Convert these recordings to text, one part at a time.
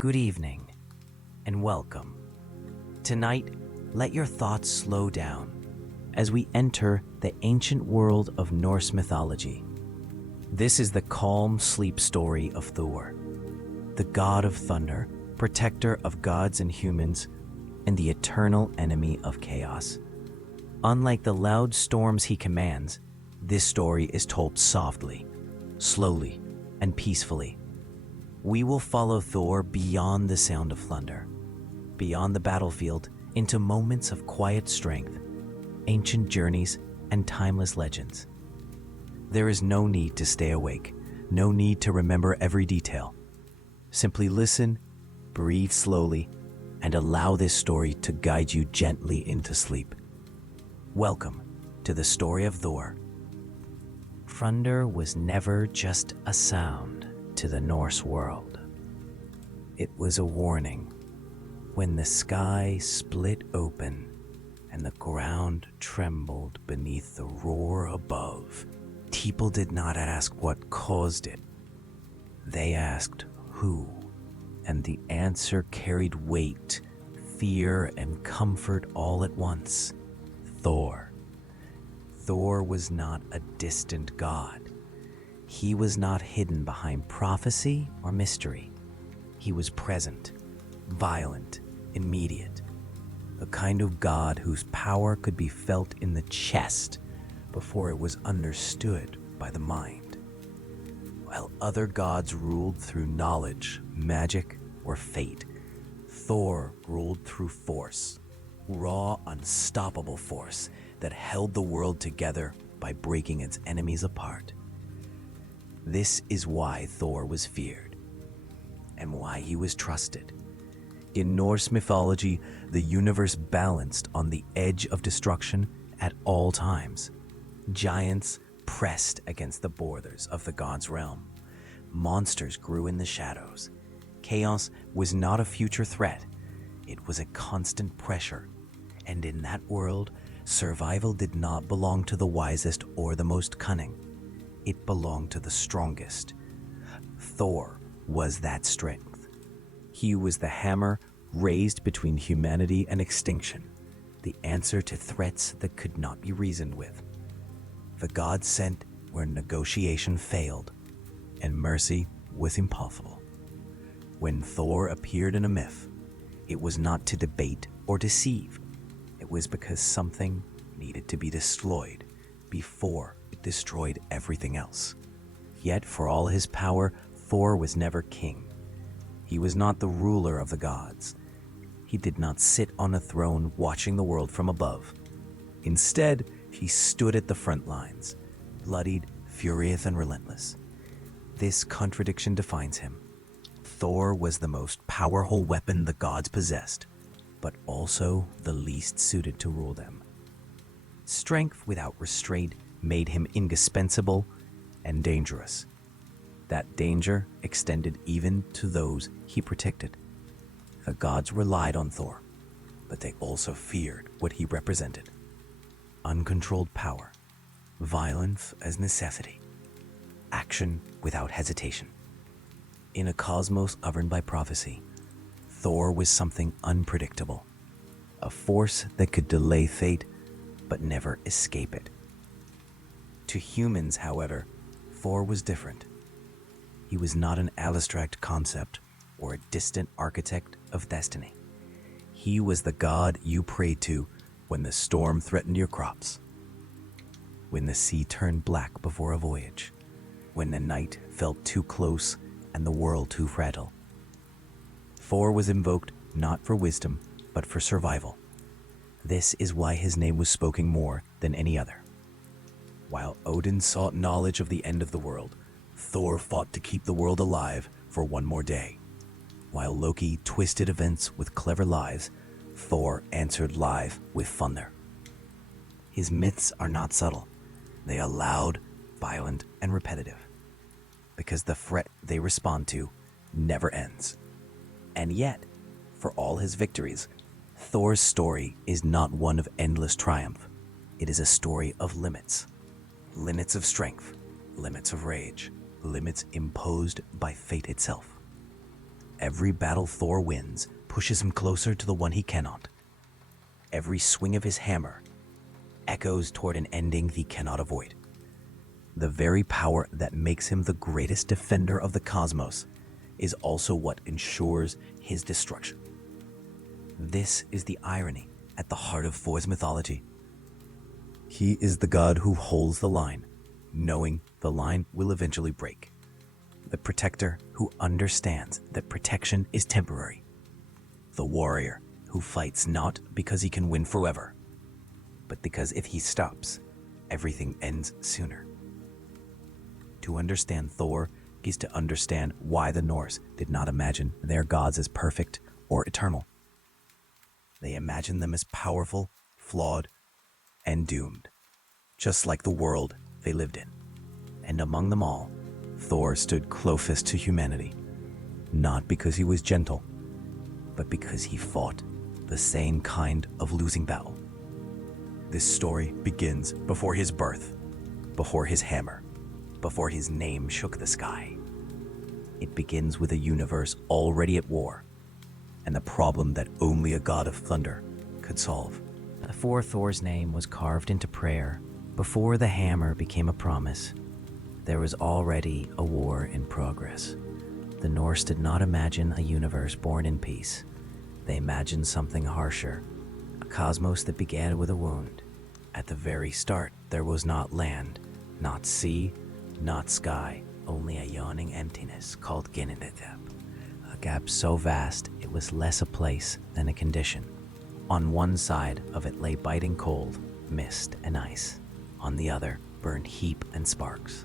Good evening, and welcome. Tonight, let your thoughts slow down as we enter the ancient world of Norse mythology. This is the calm sleep story of Thor, the god of thunder, protector of gods and humans, and the eternal enemy of chaos. Unlike the loud storms he commands, this story is told softly, slowly, and peacefully. We will follow Thor beyond the sound of thunder, beyond the battlefield, into moments of quiet strength, ancient journeys, and timeless legends. There is no need to stay awake, no need to remember every detail. Simply listen, breathe slowly, and allow this story to guide you gently into sleep. Welcome to the story of Thor. Thunder was never just a sound to the Norse world. It was a warning. When the sky split open and the ground trembled beneath the roar above, people did not ask what caused it. They asked who, and the answer carried weight, fear, and comfort all at once. Thor. Thor was not a distant god. He was not hidden behind prophecy or mystery. He was present, violent, immediate, the kind of god whose power could be felt in the chest before it was understood by the mind. While other gods ruled through knowledge, magic, or fate, Thor ruled through force, raw, unstoppable force that held the world together by breaking its enemies apart. This is why Thor was feared, and why he was trusted. In Norse mythology, the universe balanced on the edge of destruction at all times. Giants pressed against the borders of the god's realm. Monsters grew in the shadows. Chaos was not a future threat. It was a constant pressure. And in that world, survival did not belong to the wisest or the most cunning. It belonged to the strongest. Thor was that strength. He was the hammer raised between humanity and extinction, the answer to threats that could not be reasoned with. The god sent where negotiation failed, and mercy was impossible. When Thor appeared in a myth, it was not to debate or deceive. It was because something needed to be destroyed before it destroyed everything else. Yet for all his power, Thor was never king. He was not the ruler of the gods. He did not sit on a throne watching the world from above. Instead, he stood at the front lines, bloodied, furious, and relentless. This contradiction defines him. Thor was the most powerful weapon the gods possessed, but also the least suited to rule them. Strength without restraint made him indispensable and dangerous. That danger extended even to those he protected. The gods relied on Thor, but they also feared what he represented. Uncontrolled power, violence as necessity, action without hesitation. In a cosmos governed by prophecy, Thor was something unpredictable, a force that could delay fate but never escape it. To humans, however, Thor was different. He was not an abstract concept or a distant architect of destiny. He was the god you prayed to when the storm threatened your crops, when the sea turned black before a voyage, when the night felt too close and the world too fragile. Thor was invoked not for wisdom, but for survival. This is why his name was spoken more than any other. While Odin sought knowledge of the end of the world, Thor fought to keep the world alive for one more day. While Loki twisted events with clever lies, Thor answered live with thunder. His myths are not subtle. They are loud, violent, and repetitive, because the threat they respond to never ends. And yet, for all his victories, Thor's story is not one of endless triumph. It is a story of limits. Limits of strength, limits of rage, limits imposed by fate itself. Every battle Thor wins pushes him closer to the one he cannot. Every swing of his hammer echoes toward an ending he cannot avoid. The very power that makes him the greatest defender of the cosmos is also what ensures his destruction. This is the irony at the heart of Thor's mythology. He is the god who holds the line, knowing the line will eventually break. The protector who understands that protection is temporary. The warrior who fights not because he can win forever, but because if he stops, everything ends sooner. To understand Thor is to understand why the Norse did not imagine their gods as perfect or eternal. They imagined them as powerful, flawed, and doomed, just like the world they lived in. And among them all, Thor stood closest to humanity, not because he was gentle, but because he fought the same kind of losing battle. This story begins before his birth, before his hammer, before his name shook the sky. It begins with a universe already at war, and the problem that only a god of thunder could solve. Before Thor's name was carved into prayer, before the hammer became a promise, there was already a war in progress. The Norse did not imagine a universe born in peace. They imagined something harsher, a cosmos that began with a wound. At the very start, there was not land, not sea, not sky, only a yawning emptiness called Ginnedetep. A gap so vast it was less a place than a condition. On one side of it lay biting cold, mist and ice. On the other burned heat and sparks.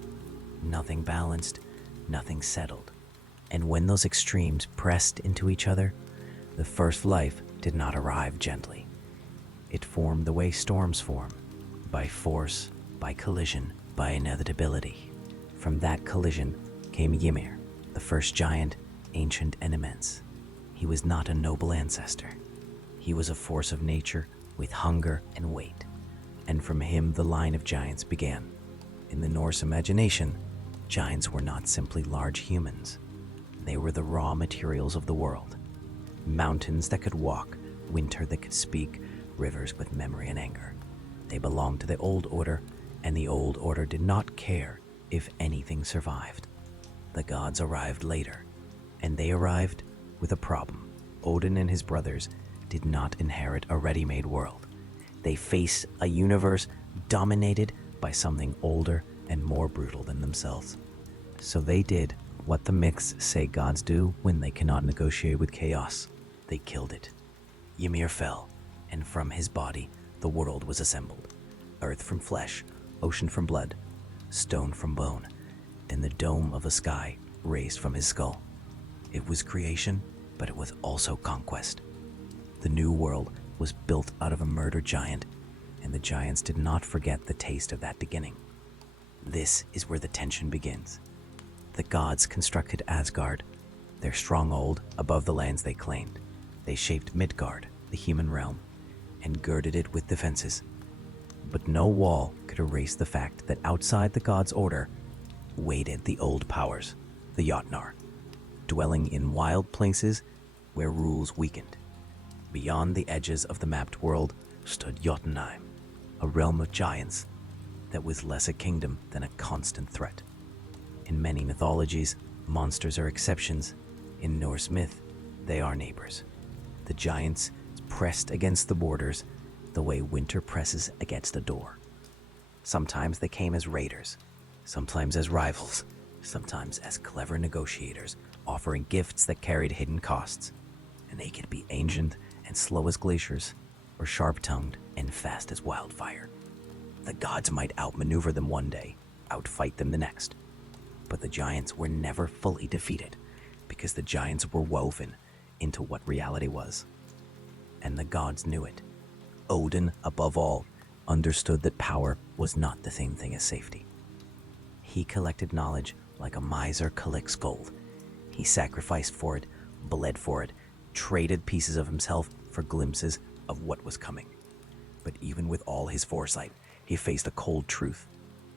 Nothing balanced, nothing settled. And when those extremes pressed into each other, the first life did not arrive gently. It formed the way storms form, by force, by collision, by inevitability. From that collision came Ymir, the first giant, ancient and immense. He was not a noble ancestor. He was a force of nature with hunger and weight. And from him the line of giants began. In the Norse imagination, giants were not simply large humans. They were the raw materials of the world. Mountains that could walk, winter that could speak, rivers with memory and anger. They belonged to the old order, and the old order did not care if anything survived. The gods arrived later, and they arrived with a problem. Odin and his brothers did not inherit a ready-made world. They faced a universe dominated by something older and more brutal than themselves. So they did what the myths say gods do when they cannot negotiate with chaos. They killed it. Ymir fell, and from his body the world was assembled. Earth from flesh, ocean from blood, stone from bone, and the dome of the sky raised from his skull. It was creation, but it was also conquest. The new world was built out of a murdered giant, and the giants did not forget the taste of that beginning. This is where the tension begins. The gods constructed Asgard, their stronghold above the lands they claimed. They shaped Midgard, the human realm, and girded it with defenses. But no wall could erase the fact that outside the gods' order waited the old powers, the Jotnar, dwelling in wild places where rules weakened. Beyond the edges of the mapped world stood Jotunheim, a realm of giants that was less a kingdom than a constant threat. In many mythologies, monsters are exceptions. In Norse myth, they are neighbors. The giants pressed against the borders the way winter presses against a door. Sometimes they came as raiders, sometimes as rivals, sometimes as clever negotiators, offering gifts that carried hidden costs. And they could be ancient and slow as glaciers, or sharp-tongued and fast as wildfire. The gods might outmaneuver them one day, outfight them the next. But the giants were never fully defeated, because the giants were woven into what reality was. And the gods knew it. Odin, above all, understood that power was not the same thing as safety. He collected knowledge like a miser collects gold. He sacrificed for it, bled for it, traded pieces of himself for glimpses of what was coming. But even with all his foresight, he faced a cold truth.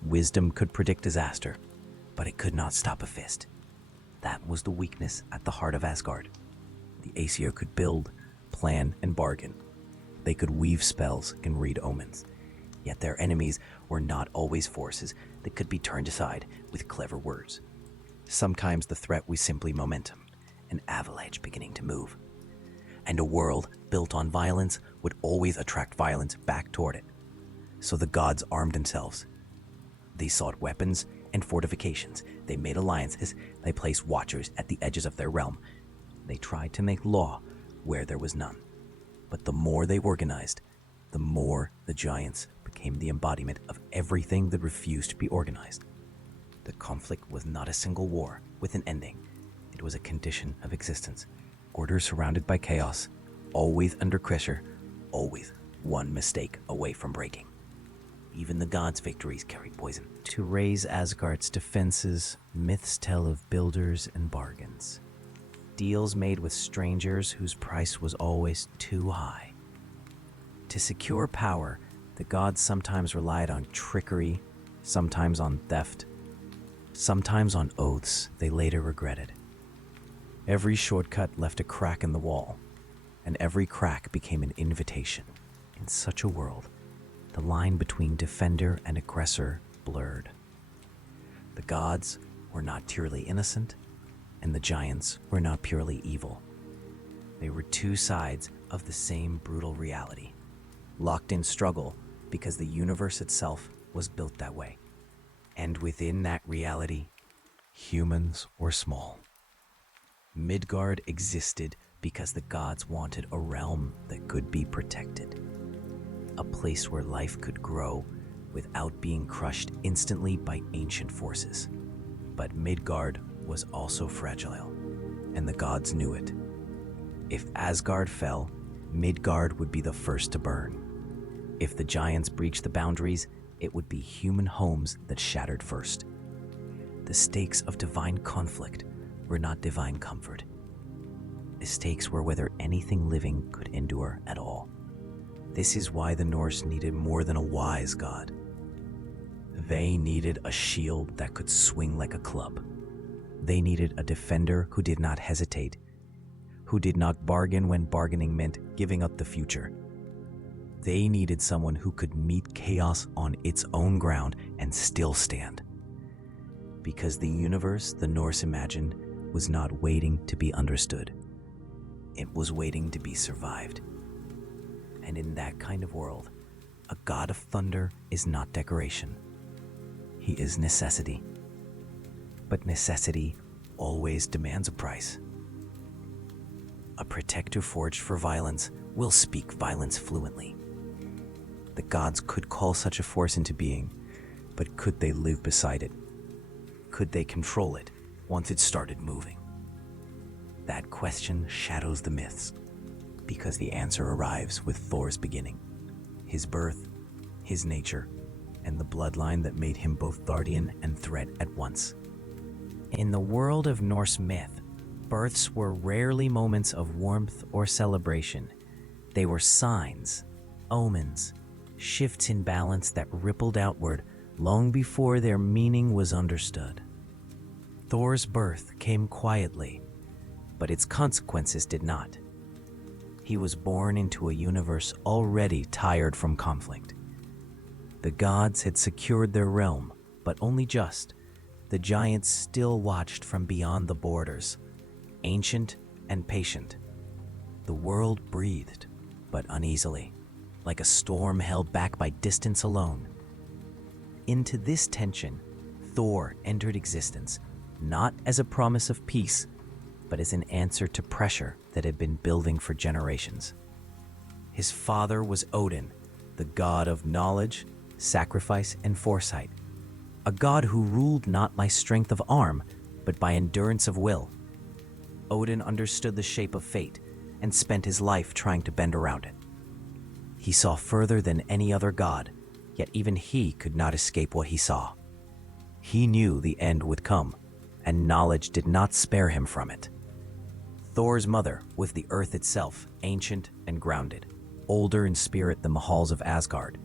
Wisdom could predict disaster, but it could not stop a fist. That was the weakness at the heart of Asgard. The Aesir could build, plan, and bargain. They could weave spells and read omens. Yet their enemies were not always forces that could be turned aside with clever words. Sometimes the threat was simply momentum, an avalanche beginning to move. And a world built on violence would always attract violence back toward it. So the gods armed themselves. They sought weapons and fortifications. They made alliances. They placed watchers at the edges of their realm. They tried to make law where there was none. But the more they organized, the more the giants became the embodiment of everything that refused to be organized. The conflict was not a single war with an ending. It was a condition of existence. Order surrounded by chaos, always under pressure, always one mistake away from breaking. Even the gods' victories carried poison. To raise Asgard's defenses, myths tell of builders and bargains. Deals made with strangers whose price was always too high. To secure power, the gods sometimes relied on trickery, sometimes on theft, sometimes on oaths they later regretted. Every shortcut left a crack in the wall, and every crack became an invitation. In such a world, the line between defender and aggressor blurred. The gods were not purely innocent, and the giants were not purely evil. They were two sides of the same brutal reality, locked in struggle because the universe itself was built that way. And within that reality, humans were small. Midgard existed because the gods wanted a realm that could be protected. A place where life could grow without being crushed instantly by ancient forces. But Midgard was also fragile, and the gods knew it. If Asgard fell, Midgard would be the first to burn. If the giants breached the boundaries, it would be human homes that shattered first. The stakes of divine conflict were not divine comfort. The stakes were whether anything living could endure at all. This is why the Norse needed more than a wise god. They needed a shield that could swing like a club. They needed a defender who did not hesitate, who did not bargain when bargaining meant giving up the future. They needed someone who could meet chaos on its own ground and still stand. Because the universe the Norse imagined was not waiting to be understood. It was waiting to be survived. And in that kind of world, a god of thunder is not decoration. He is necessity. But necessity always demands a price. A protector forged for violence will speak violence fluently. The gods could call such a force into being, but could they live beside it? Could they control it once it started moving? That question shadows the myths, because the answer arrives with Thor's beginning, his birth, his nature, and the bloodline that made him both guardian and threat at once. In the world of Norse myth, births were rarely moments of warmth or celebration. They were signs, omens, shifts in balance that rippled outward long before their meaning was understood. Thor's birth came quietly, but its consequences did not. He was born into a universe already tired from conflict. The gods had secured their realm, but only just. The giants still watched from beyond the borders, ancient and patient. The world breathed, but uneasily, like a storm held back by distance alone. Into this tension, Thor entered existence, not as a promise of peace, but as an answer to pressure that had been building for generations. His father was Odin, the god of knowledge, sacrifice, and foresight, a god who ruled not by strength of arm, but by endurance of will. Odin understood the shape of fate and spent his life trying to bend around it. He saw further than any other god, yet even he could not escape what he saw. He knew the end would come, and knowledge did not spare him from it. Thor's mother was the earth itself, ancient and grounded, older in spirit than the halls of Asgard.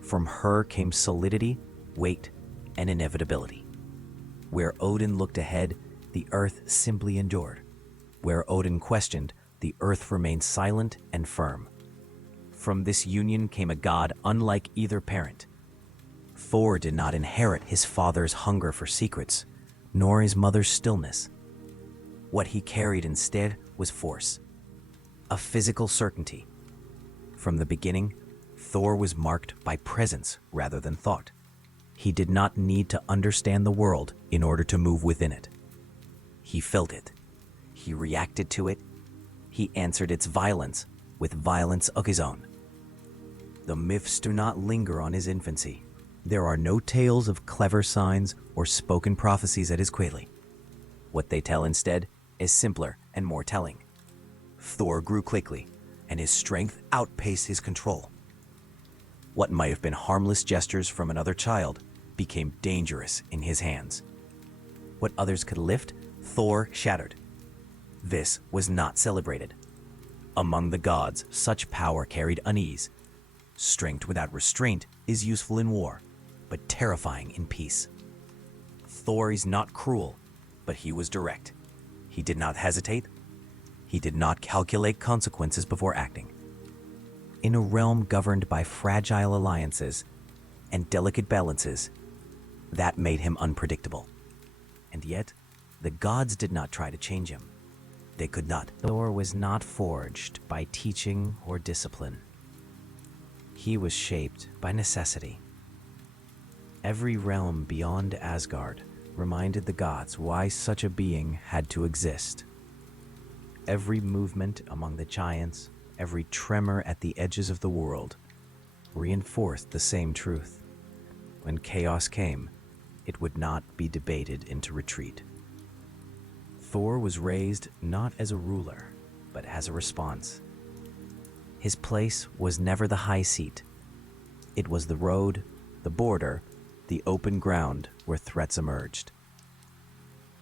From her came solidity, weight, and inevitability. Where Odin looked ahead, the earth simply endured. Where Odin questioned, the earth remained silent and firm. From this union came a god unlike either parent. Thor did not inherit his father's hunger for secrets, nor his mother's stillness. What he carried instead was force, a physical certainty. From the beginning, Thor was marked by presence rather than thought. He did not need to understand the world in order to move within it. He felt it. He reacted to it. He answered its violence with violence of his own. The myths do not linger on his infancy. There are no tales of clever signs or spoken prophecies at his cradle. What they tell instead is simpler and more telling. Thor grew quickly, and his strength outpaced his control. What might have been harmless gestures from another child became dangerous in his hands. What others could lift, Thor shattered. This was not celebrated. Among the gods, such power carried unease. Strength without restraint is useful in war, but terrifying in peace. Thor is not cruel, but he was direct. He did not hesitate. He did not calculate consequences before acting. In a realm governed by fragile alliances and delicate balances, that made him unpredictable. And yet, the gods did not try to change him. They could not. Thor was not forged by teaching or discipline. He was shaped by necessity. Every realm beyond Asgard reminded the gods why such a being had to exist. Every movement among the giants, every tremor at the edges of the world, reinforced the same truth. When chaos came, it would not be debated into retreat. Thor was raised not as a ruler, but as a response. His place was never the high seat. It was the road, the border, the open ground where threats emerged.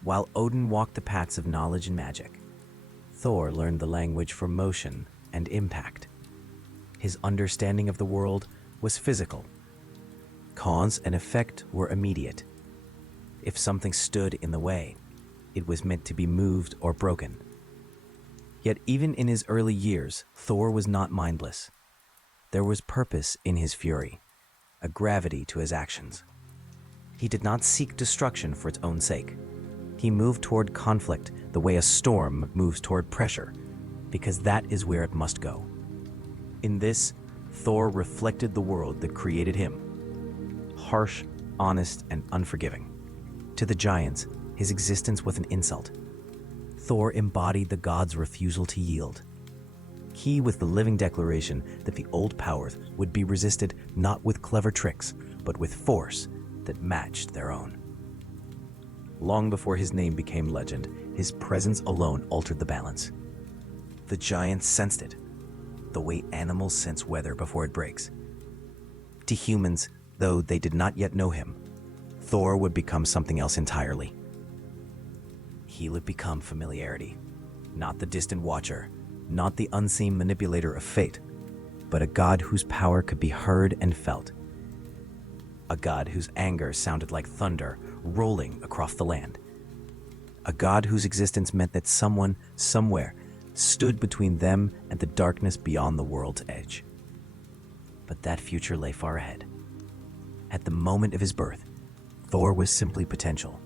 While Odin walked the paths of knowledge and magic, Thor learned the language for motion and impact. His understanding of the world was physical. Cause and effect were immediate. If something stood in the way, it was meant to be moved or broken. Yet even in his early years, Thor was not mindless. There was purpose in his fury, a gravity to his actions. He did not seek destruction for its own sake. He moved toward conflict the way a storm moves toward pressure, because that is where it must go. In this, Thor reflected the world that created him. Harsh, honest, and unforgiving. To the giants, his existence was an insult. Thor embodied the gods' refusal to yield. He was the living declaration that the old powers would be resisted not with clever tricks, but with force that matched their own. Long before his name became legend, his presence alone altered the balance. The giants sensed it, the way animals sense weather before it breaks. To humans, though they did not yet know him, Thor would become something else entirely. He would become familiarity, not the distant watcher, not the unseen manipulator of fate, but a god whose power could be heard and felt. A god whose anger sounded like thunder rolling across the land. A god whose existence meant that someone, somewhere, stood between them and the darkness beyond the world's edge. But that future lay far ahead. At the moment of his birth, Thor was simply potential,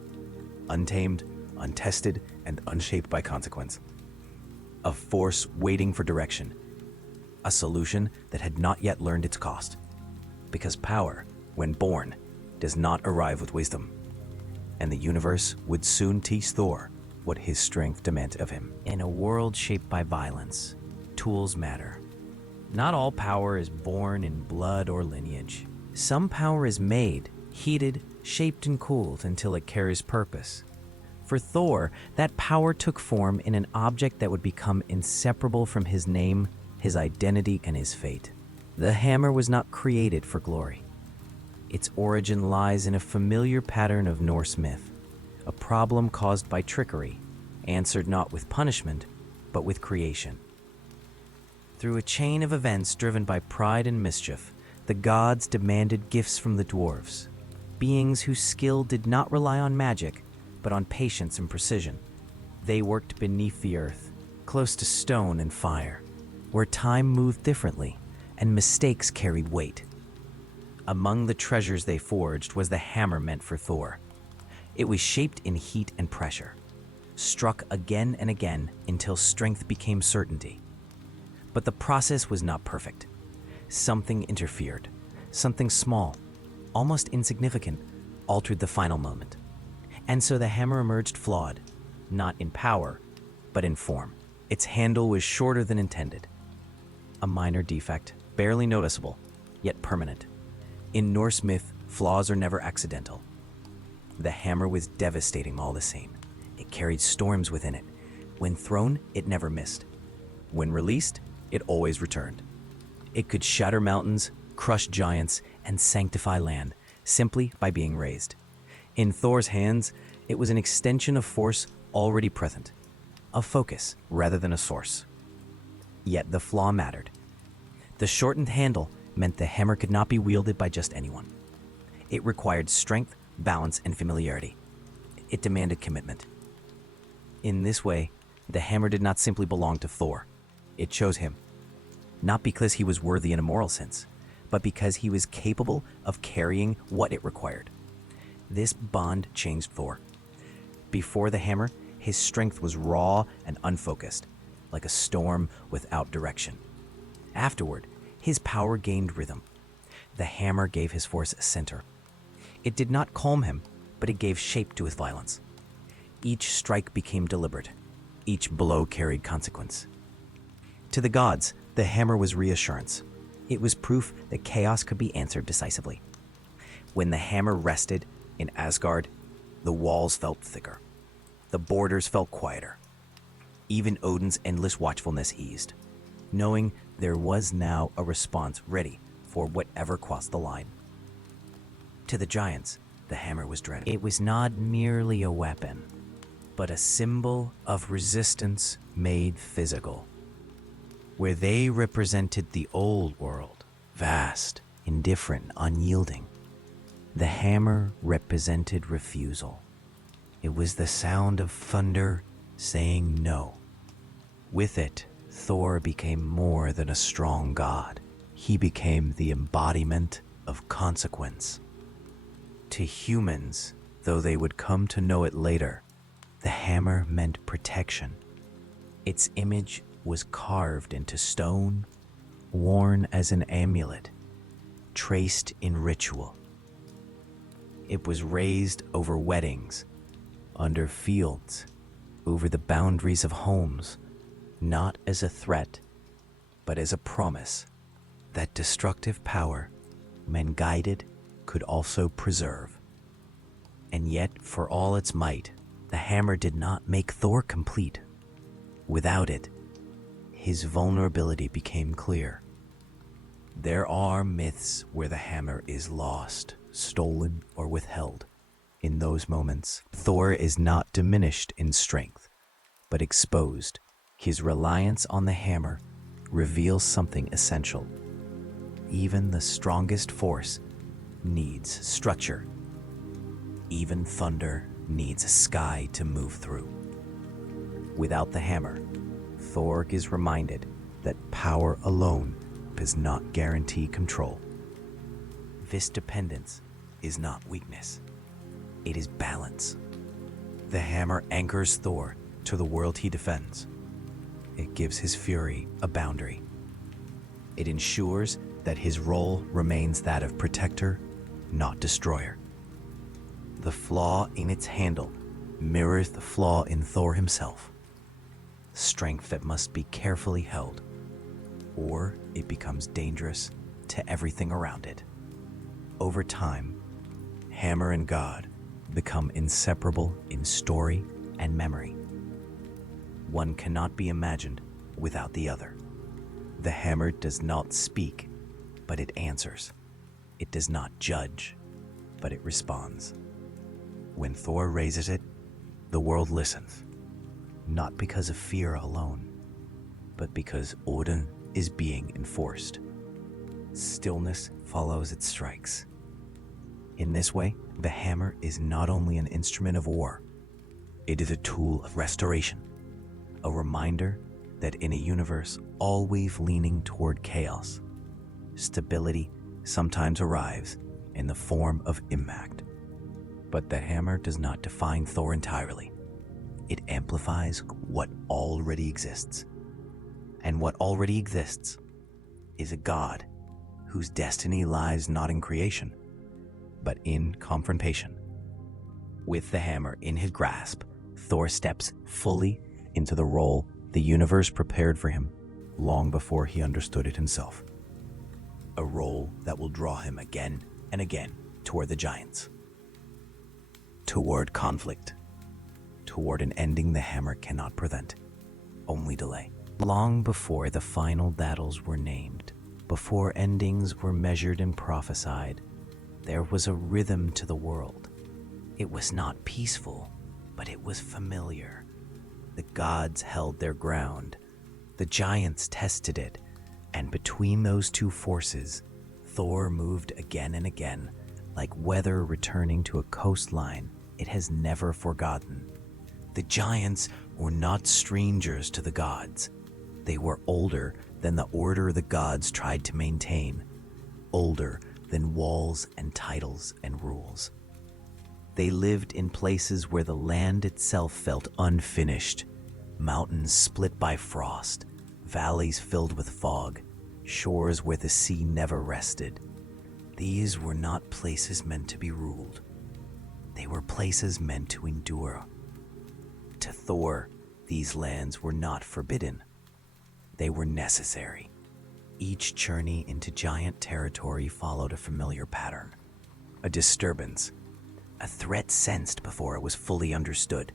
untamed, untested, and unshaped by consequence. A force waiting for direction. A solution that had not yet learned its cost. Because power, when born, does not arrive with wisdom. And the universe would soon teach Thor what his strength demanded of him. In a world shaped by violence, tools matter. Not all power is born in blood or lineage. Some power is made, heated, shaped, and cooled until it carries purpose. For Thor, that power took form in an object that would become inseparable from his name, his identity, and his fate. The hammer was not created for glory. Its origin lies in a familiar pattern of Norse myth, a problem caused by trickery, answered not with punishment, but with creation. Through a chain of events driven by pride and mischief, the gods demanded gifts from the dwarves, beings whose skill did not rely on magic, but on patience and precision. They worked beneath the earth, close to stone and fire, where time moved differently and mistakes carried weight. Among the treasures they forged was the hammer meant for Thor. It was shaped in heat and pressure, struck again and again until strength became certainty. But the process was not perfect. Something interfered. Something small, almost insignificant, altered the final moment. And so the hammer emerged flawed, not in power, but in form. Its handle was shorter than intended. A minor defect, barely noticeable, yet permanent. In Norse myth, flaws are never accidental. The hammer was devastating all the same. It carried storms within it. When thrown, it never missed. When released, it always returned. It could shatter mountains, crush giants, and sanctify land simply by being raised. In Thor's hands, it was an extension of force already present, a focus rather than a source. Yet the flaw mattered. The shortened handle meant the hammer could not be wielded by just anyone. It required strength, balance, and familiarity. It demanded commitment. In this way, the hammer did not simply belong to Thor. It chose him. Not because he was worthy in a moral sense, but because he was capable of carrying what it required. This bond changed Thor. Before the hammer, his strength was raw and unfocused, like a storm without direction. Afterward, his power gained rhythm. The hammer gave his force a center. It did not calm him, but it gave shape to his violence. Each strike became deliberate. Each blow carried consequence. To the gods, the hammer was reassurance. It was proof that chaos could be answered decisively. When the hammer rested in Asgard, the walls felt thicker. The borders felt quieter. Even Odin's endless watchfulness eased, knowing there was now a response ready for whatever crossed the line. To the giants, the hammer was dreaded. It was not merely a weapon, but a symbol of resistance made physical. Where they represented the old world, vast, indifferent, unyielding, the hammer represented refusal. It was the sound of thunder saying no. With it, Thor became more than a strong god. He became the embodiment of consequence. To humans, though they would come to know it later, the hammer meant protection. Its image was carved into stone, worn as an amulet, traced in ritual. It was raised over weddings, under fields, over the boundaries of homes, not as a threat, but as a promise that destructive power, when guided, could also preserve. And yet, for all its might, the hammer did not make Thor complete. Without it, his vulnerability became clear. There are myths where the hammer is lost, stolen, or withheld. In those moments, Thor is not diminished in strength, but exposed. His reliance on the hammer reveals something essential. Even the strongest force needs structure. Even thunder needs a sky to move through. Without the hammer, Thor is reminded that power alone does not guarantee control. This dependence is not weakness. It is balance. The hammer anchors Thor to the world he defends. It gives his fury a boundary. It ensures that his role remains that of protector, not destroyer. The flaw in its handle mirrors the flaw in Thor himself. Strength that must be carefully held, or it becomes dangerous to everything around it. Over time, hammer and god become inseparable in story and memory. One cannot be imagined without the other. The hammer does not speak, but it answers. It does not judge, but it responds. When Thor raises it, the world listens, not because of fear alone, but because Odin is being enforced. Stillness follows its strikes. In this way, the hammer is not only an instrument of war, It is a tool of restoration, a reminder that in a universe always leaning toward chaos, stability sometimes arrives in the form of impact. But the hammer does not define Thor entirely. It amplifies what already exists. And what already exists is a god whose destiny lies not in creation, but in confrontation. With the hammer in his grasp, Thor steps fully into the role the universe prepared for him long before he understood it himself. A role that will draw him again and again toward the giants, toward conflict, toward an ending the hammer cannot prevent, only delay. Long before the final battles were named, before endings were measured and prophesied, there was a rhythm to the world. It was not peaceful, but it was familiar. The gods held their ground. The giants tested it, and between those two forces, Thor moved again and again, like weather returning to a coastline it has never forgotten. The giants were not strangers to the gods. They were older than the order the gods tried to maintain, older than walls and titles and rules. They lived in places where the land itself felt unfinished, mountains split by frost, valleys filled with fog, shores where the sea never rested. These were not places meant to be ruled. They were places meant to endure. To Thor, these lands were not forbidden. They were necessary. Each journey into giant territory followed a familiar pattern. A disturbance, a threat sensed before it was fully understood.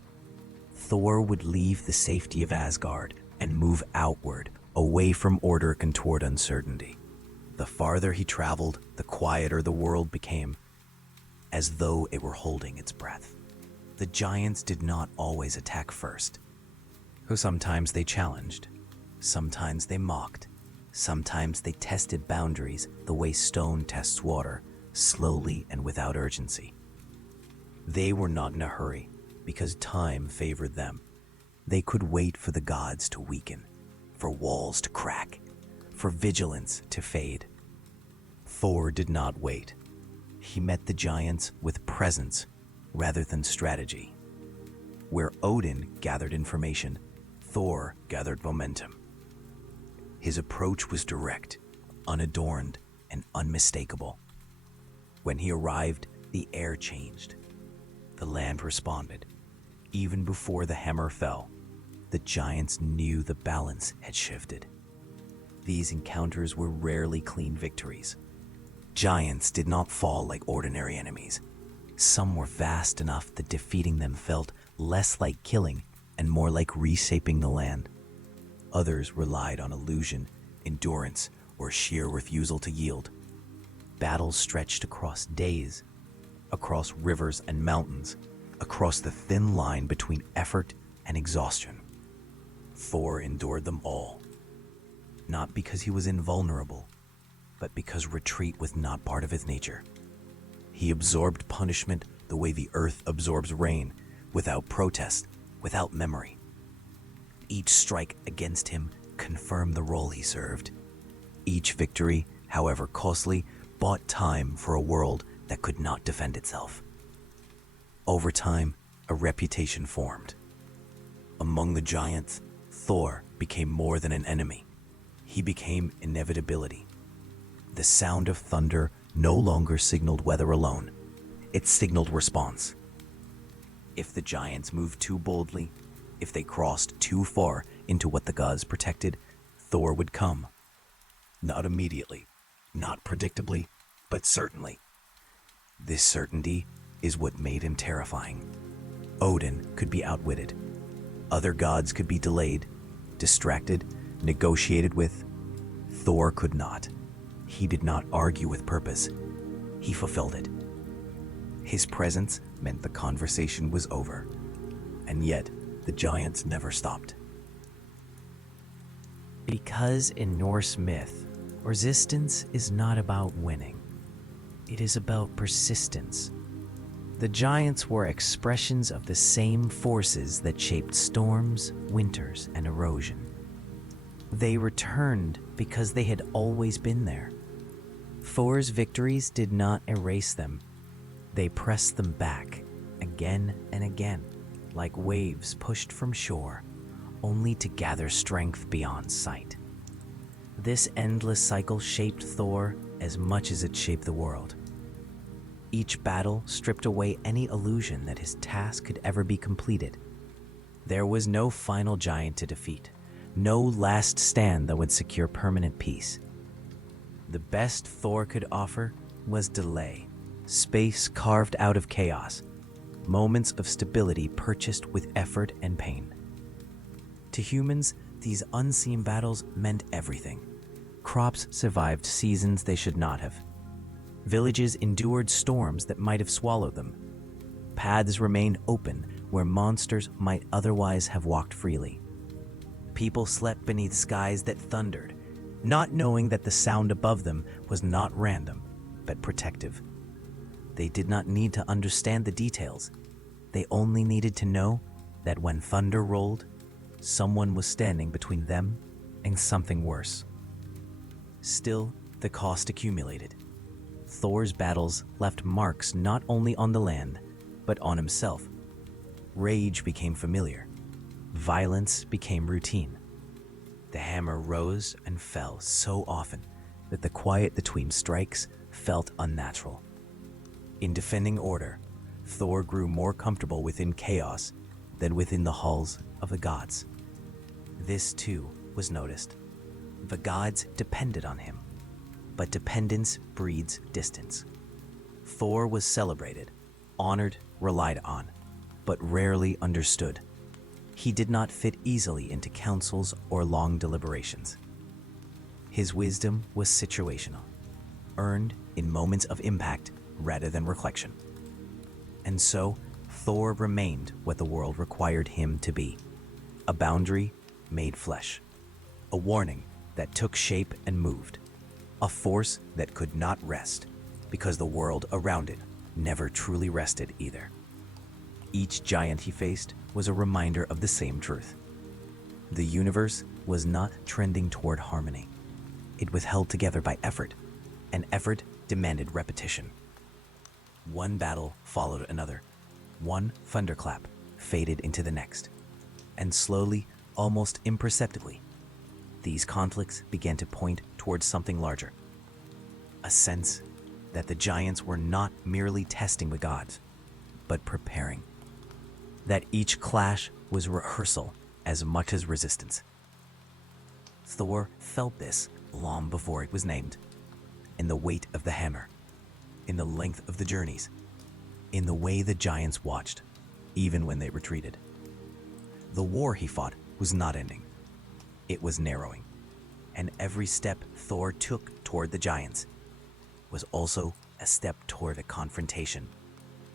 Thor would leave the safety of Asgard and move outward, away from order and toward uncertainty. The farther he traveled, the quieter the world became, as though it were holding its breath. The giants did not always attack first. Sometimes they challenged, sometimes they mocked, sometimes they tested boundaries the way stone tests water, slowly and without urgency. They were not in a hurry, because time favored them. They could wait for the gods to weaken, for walls to crack, for vigilance to fade. Thor did not wait. He met the giants with presence rather than strategy. Where Odin gathered information, Thor gathered momentum. His approach was direct, unadorned, and unmistakable. When he arrived, the air changed. The land responded. Even before the hammer fell, the giants knew the balance had shifted. These encounters were rarely clean victories. Giants did not fall like ordinary enemies. Some were vast enough that defeating them felt less like killing and more like reshaping the land. Others relied on illusion, endurance, or sheer refusal to yield. Battles stretched across days, across rivers and mountains, across the thin line between effort and exhaustion. Thor endured them all, not because he was invulnerable, but because retreat was not part of his nature. He absorbed punishment the way the earth absorbs rain, without protest, without memory. Each strike against him confirmed the role he served. Each victory, however costly, bought time for a world that could not defend itself. Over time, a reputation formed. Among the giants, Thor became more than an enemy. He became inevitability. The sound of thunder no longer signaled weather alone. It signaled response. If the giants moved too boldly, if they crossed too far into what the gods protected, Thor would come. Not immediately, not predictably, but certainly. This certainty is what made him terrifying. Odin could be outwitted. Other gods could be delayed, distracted, negotiated with. Thor could not. He did not argue with purpose. He fulfilled it. His presence meant the conversation was over. And yet, the giants never stopped. Because in Norse myth, resistance is not about winning. It is about persistence. The giants were expressions of the same forces that shaped storms, winters, and erosion. They returned because they had always been there. Thor's victories did not erase them. They pressed them back, again and again, like waves pushed from shore, only to gather strength beyond sight. This endless cycle shaped Thor as much as it shaped the world. Each battle stripped away any illusion that his task could ever be completed. There was no final giant to defeat, no last stand that would secure permanent peace. The best Thor could offer was delay, space carved out of chaos, moments of stability purchased with effort and pain. To humans, these unseen battles meant everything. Crops survived seasons they should not have. Villages endured storms that might have swallowed them. Paths remained open where monsters might otherwise have walked freely. People slept beneath skies that thundered, not knowing that the sound above them was not random, but protective. They did not need to understand the details. They only needed to know that when thunder rolled, someone was standing between them and something worse. Still, the cost accumulated. Thor's battles left marks not only on the land, but on himself. Rage became familiar. Violence became routine. The hammer rose and fell so often that the quiet between strikes felt unnatural. In defending order, Thor grew more comfortable within chaos than within the halls of the gods. This too was noticed. The gods depended on him, but dependence breeds distance. Thor was celebrated, honored, relied on, but rarely understood. He did not fit easily into councils or long deliberations. His wisdom was situational, earned in moments of impact rather than reflection. And so, Thor remained what the world required him to be: a boundary made flesh, a warning that took shape and moved, a force that could not rest because the world around it never truly rested either. Each giant he faced was a reminder of the same truth. The universe was not trending toward harmony. It was held together by effort, and effort demanded repetition. One battle followed another. One thunderclap faded into the next. And slowly, almost imperceptibly, these conflicts began to point towards something larger. A sense that the giants were not merely testing the gods, but preparing. That each clash was rehearsal as much as resistance. Thor felt this long before it was named, in the weight of the hammer, in the length of the journeys, in the way the giants watched, even when they retreated. The war he fought was not ending. It was narrowing, and every step Thor took toward the giants was also a step toward a confrontation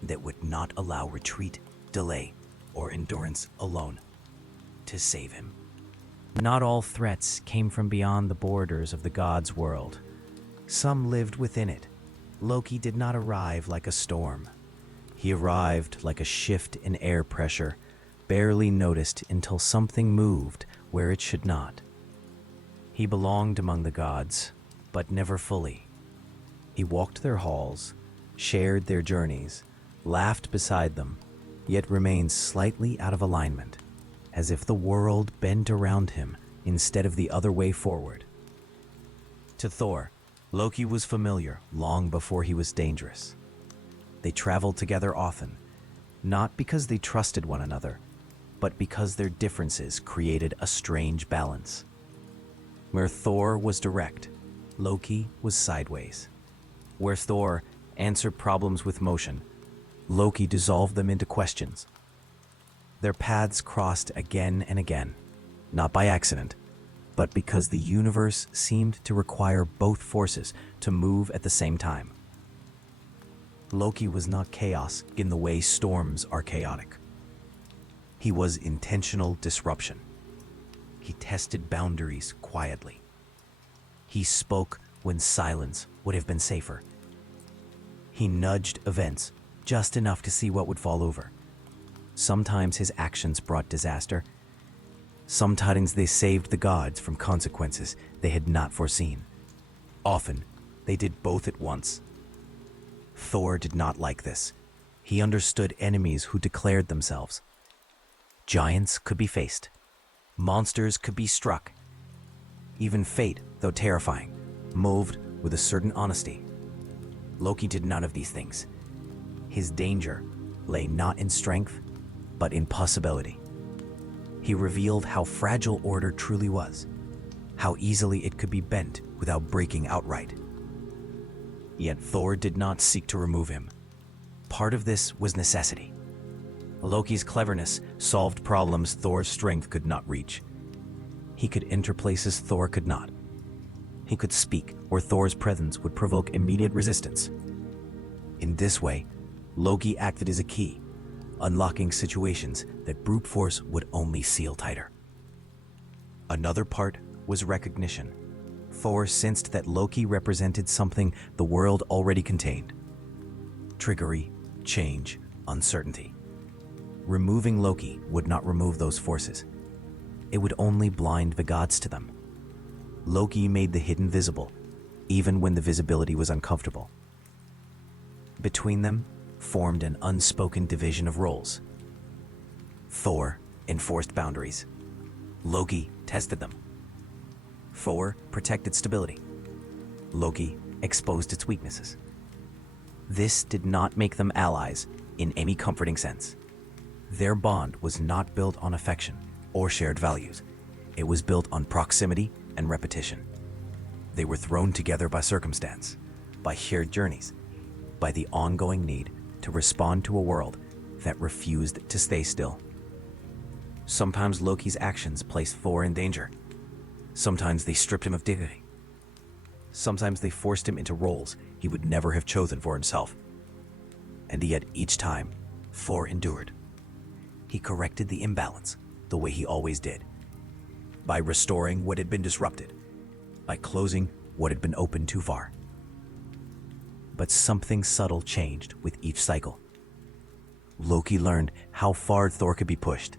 that would not allow retreat, delay, or endurance alone to save him. Not all threats came from beyond the borders of the gods' world. Some lived within it. Loki did not arrive like a storm. He arrived like a shift in air pressure, barely noticed until something moved where it should not. He belonged among the gods, but never fully. He walked their halls, shared their journeys, laughed beside them, yet remained slightly out of alignment, as if the world bent around him instead of the other way forward. To Thor, Loki was familiar long before he was dangerous. They traveled together often, not because they trusted one another, but because their differences created a strange balance. Where Thor was direct, Loki was sideways. Where Thor answered problems with motion, Loki dissolved them into questions. Their paths crossed again and again, not by accident, but because the universe seemed to require both forces to move at the same time. Loki was not chaos in the way storms are chaotic. He was intentional disruption. He tested boundaries quietly. He spoke when silence would have been safer. He nudged events just enough to see what would fall over. Sometimes his actions brought disaster. Sometimes they saved the gods from consequences they had not foreseen. Often, they did both at once. Thor did not like this. He understood enemies who declared themselves. Giants could be faced. Monsters could be struck. Even fate, though terrifying, moved with a certain honesty. Loki did none of these things. His danger lay not in strength, but in possibility. He revealed how fragile order truly was, how easily it could be bent without breaking outright. Yet Thor did not seek to remove him. Part of this was necessity. Loki's cleverness solved problems Thor's strength could not reach. He could enter places Thor could not. He could speak where Thor's presence would provoke immediate resistance. In this way, Loki acted as a key, unlocking situations that brute force would only seal tighter. Another part was recognition. Thor sensed that Loki represented something the world already contained: trickery, change, uncertainty. Removing Loki would not remove those forces. It would only blind the gods to them. Loki made the hidden visible, even when the visibility was uncomfortable. Between them formed an unspoken division of roles. Thor enforced boundaries. Loki tested them. Thor protected stability. Loki exposed its weaknesses. This did not make them allies in any comforting sense. Their bond was not built on affection or shared values. It was built on proximity and repetition. They were thrown together by circumstance, by shared journeys, by the ongoing need to respond to a world that refused to stay still. Sometimes Loki's actions placed Thor in danger. Sometimes they stripped him of dignity. Sometimes they forced him into roles he would never have chosen for himself. And yet each time, Thor endured. He corrected the imbalance the way he always did, by restoring what had been disrupted, by closing what had been opened too far. But something subtle changed with each cycle. Loki learned how far Thor could be pushed.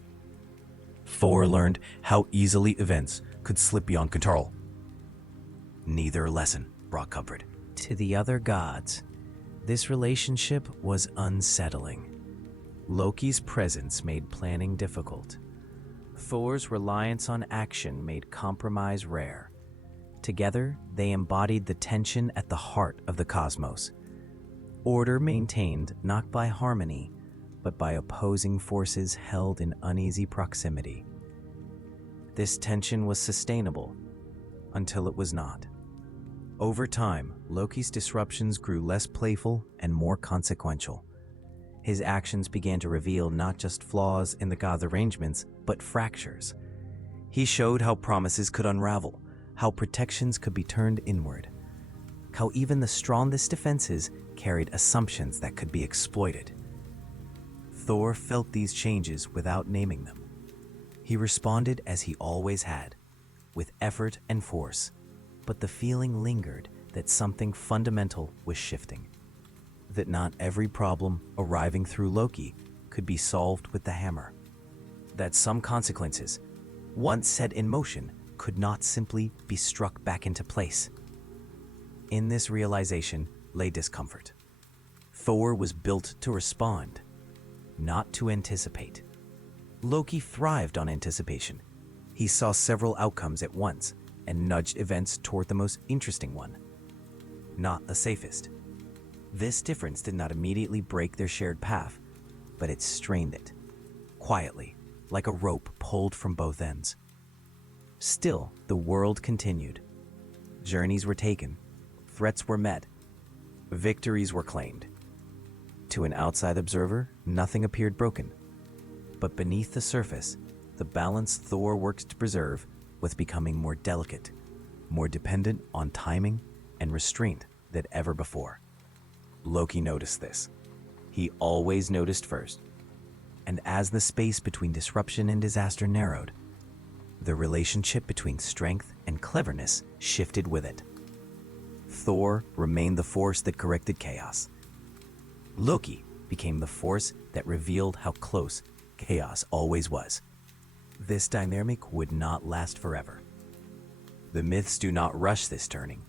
Thor learned how easily events could slip beyond control. Neither lesson brought comfort. To the other gods, this relationship was unsettling. Loki's presence made planning difficult. Thor's reliance on action made compromise rare. Together, they embodied the tension at the heart of the cosmos. Order maintained not by harmony, but by opposing forces held in uneasy proximity. This tension was sustainable until it was not. Over time, Loki's disruptions grew less playful and more consequential. His actions began to reveal not just flaws in the god's arrangements, but fractures. He showed how promises could unravel, how protections could be turned inward, how even the strongest defenses carried assumptions that could be exploited. Thor felt these changes without naming them. He responded as he always had, with effort and force, but the feeling lingered that something fundamental was shifting. That not every problem arriving through Loki could be solved with the hammer. That some consequences, once set in motion, could not simply be struck back into place. In this realization lay discomfort. Thor was built to respond, not to anticipate. Loki thrived on anticipation. He saw several outcomes at once and nudged events toward the most interesting one, not the safest. This difference did not immediately break their shared path, but it strained it, quietly, like a rope pulled from both ends. Still, the world continued. Journeys were taken, threats were met, victories were claimed. To an outside observer, nothing appeared broken. But beneath the surface, the balance Thor worked to preserve was becoming more delicate, more dependent on timing and restraint than ever before. Loki noticed this. He always noticed first. And as the space between disruption and disaster narrowed, the relationship between strength and cleverness shifted with it. Thor remained the force that corrected chaos. Loki became the force that revealed how close chaos always was. This dynamic would not last forever. The myths do not rush this turning.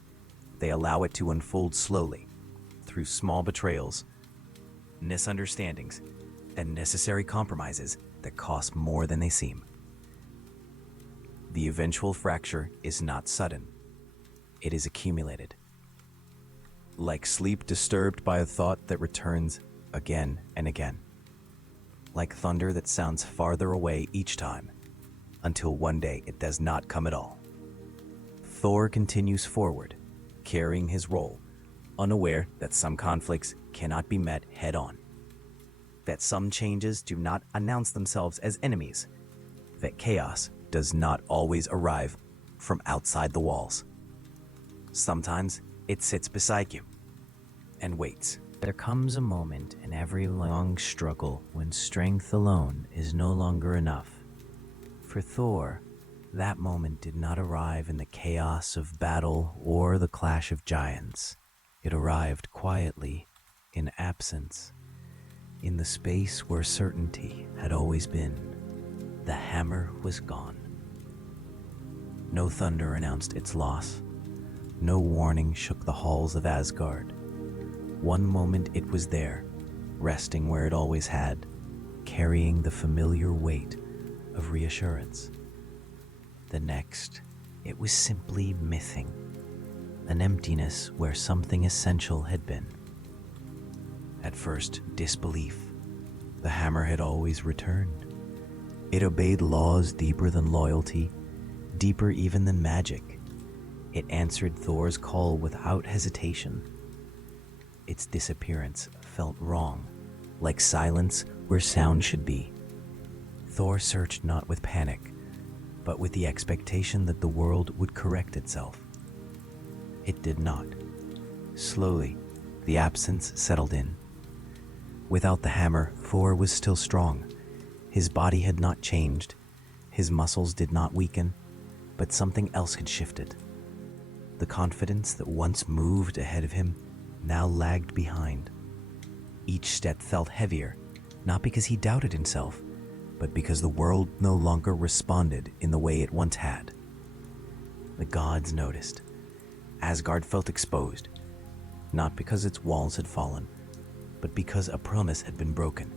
They allow it to unfold slowly, through small betrayals, misunderstandings, and necessary compromises that cost more than they seem. The eventual fracture is not sudden. It is accumulated. Like sleep disturbed by a thought that returns again and again. Like thunder that sounds farther away each time, until one day it does not come at all. Thor continues forward, carrying his role, unaware that some conflicts cannot be met head-on, that some changes do not announce themselves as enemies, that chaos does not always arrive from outside the walls. Sometimes it sits beside you and waits. There comes a moment in every long struggle when strength alone is no longer enough. For Thor, that moment did not arrive in the chaos of battle or the clash of giants. It arrived quietly, in absence, in the space where certainty had always been. The hammer was gone. No thunder announced its loss. No warning shook the halls of Asgard. One moment it was there, resting where it always had, carrying the familiar weight of reassurance. The next, it was simply missing, an emptiness where something essential had been. At first, disbelief. The hammer had always returned. It obeyed laws deeper than loyalty, deeper even than magic. It answered Thor's call without hesitation. Its disappearance felt wrong, like silence where sound should be. Thor searched not with panic, but with the expectation that the world would correct itself. It did not. Slowly, the absence settled in. Without the hammer, Thor was still strong. His body had not changed. His muscles did not weaken, but something else had shifted. The confidence that once moved ahead of him now lagged behind. Each step felt heavier, not because he doubted himself, but because the world no longer responded in the way it once had. The gods noticed. Asgard felt exposed, not because its walls had fallen, but because a promise had been broken.